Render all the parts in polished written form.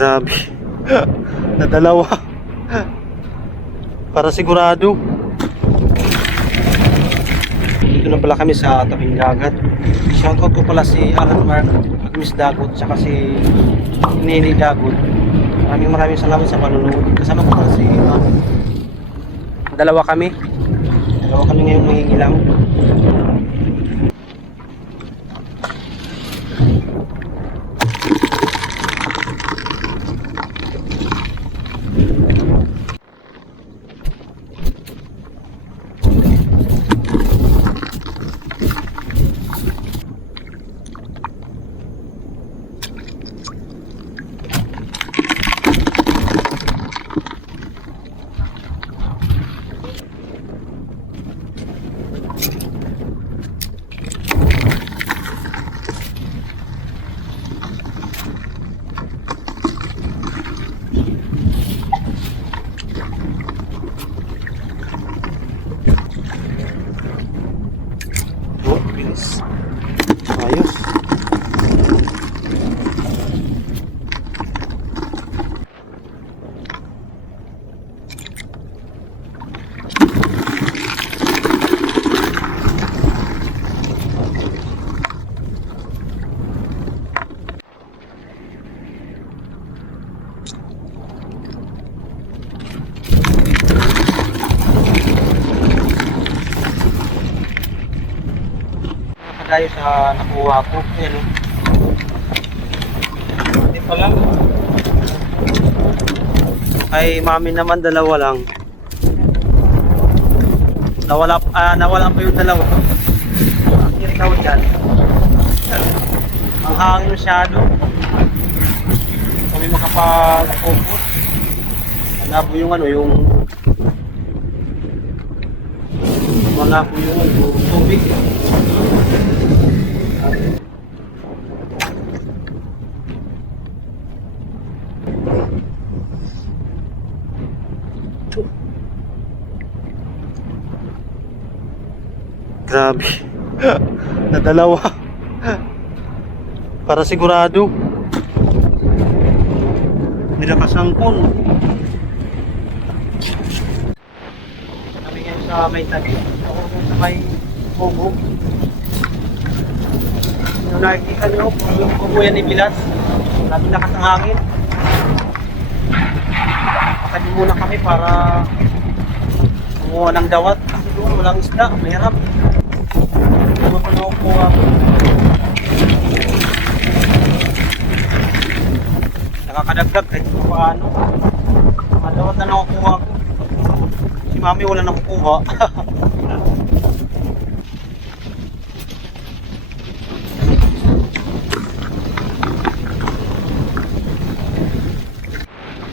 Grabe. Na dalawa. Para sigurado. Dito na pala kami sa tabing dagat. Shoutout ko pala si Alan Mark, Agnes Dagot, saka si Nini Dagot. Maraming salamat sa panonood. Kasama ko pala si dalawa kami ngayong mangingilang. Ayos. Tayo sa nakuha ko. Ayan o. Hindi pa lang. Ay mami naman dalawa lang. Nawala pa yung dalawa. Ang kiritaw dyan. Ang hangin masyado. Kami makapag-focus. Malabo yung yung malabo yung tubig. Grabe. Na dalawa. Para sigurado. Nilakasangkon. Kami ngayon sa may tabi. Ako sa may kubo. Yung nakikita nyo, yung kubo yan ni Pilas. Lagi lakas ang hangin. Makadi muna kami para kumuha ng dawat. Kasi doon walang isda, mahirap. Ano pa nakukuha ko? Nakakadagdag kahit paano. Madawat na nakukuha ko. Si mami wala nakukuha.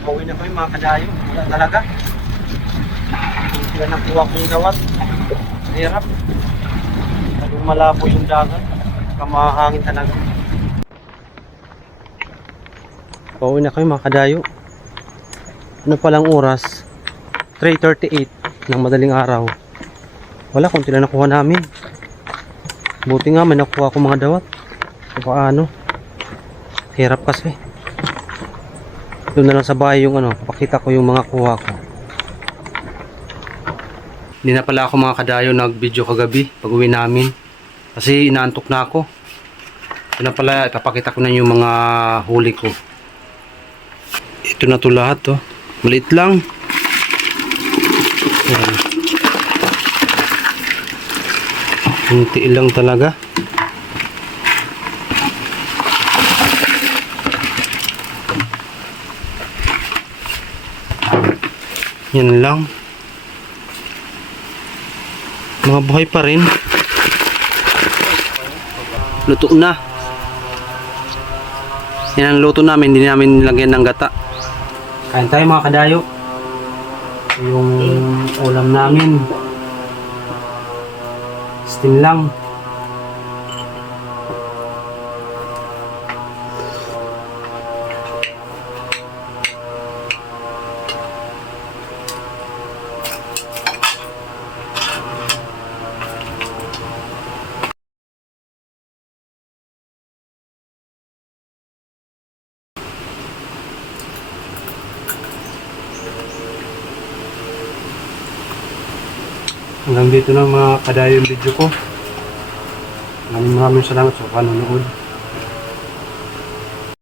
Pauwi na kami mga kadayo. Wala talaga. Hindi sila nakuha kong dawat. Mahirap. Malabo yung dagat, kamahangin talaga. Pauwi na kami mga kadayo. Ano palang oras? 3:38 ng madaling araw. Wala, kung tila nakuha namin. Buti nga may nakuha ko mga dawat. So paano? Hirap kasi. Doon na lang sa bahay yung papakita ko yung mga kuha ko. Hindi na pala ako mga kadayo nag-video kagabi pag uwi namin. Kasi inaantok na ako. Ito na pala, ipapakita ko na yung mga huli ko. Ito na to lahat to. Maliit lang. Ayan. Hinti lang talaga. Yan lang. Mga buhay pa rin. Luto na. Yan ang luto namin. Hindi namin nilagyan ng gata. Kain tayo mga kadayo. Yung ulam namin steam lang. Hanggang dito na mga kadayo yung video ko. Maraming salamat sa panonood.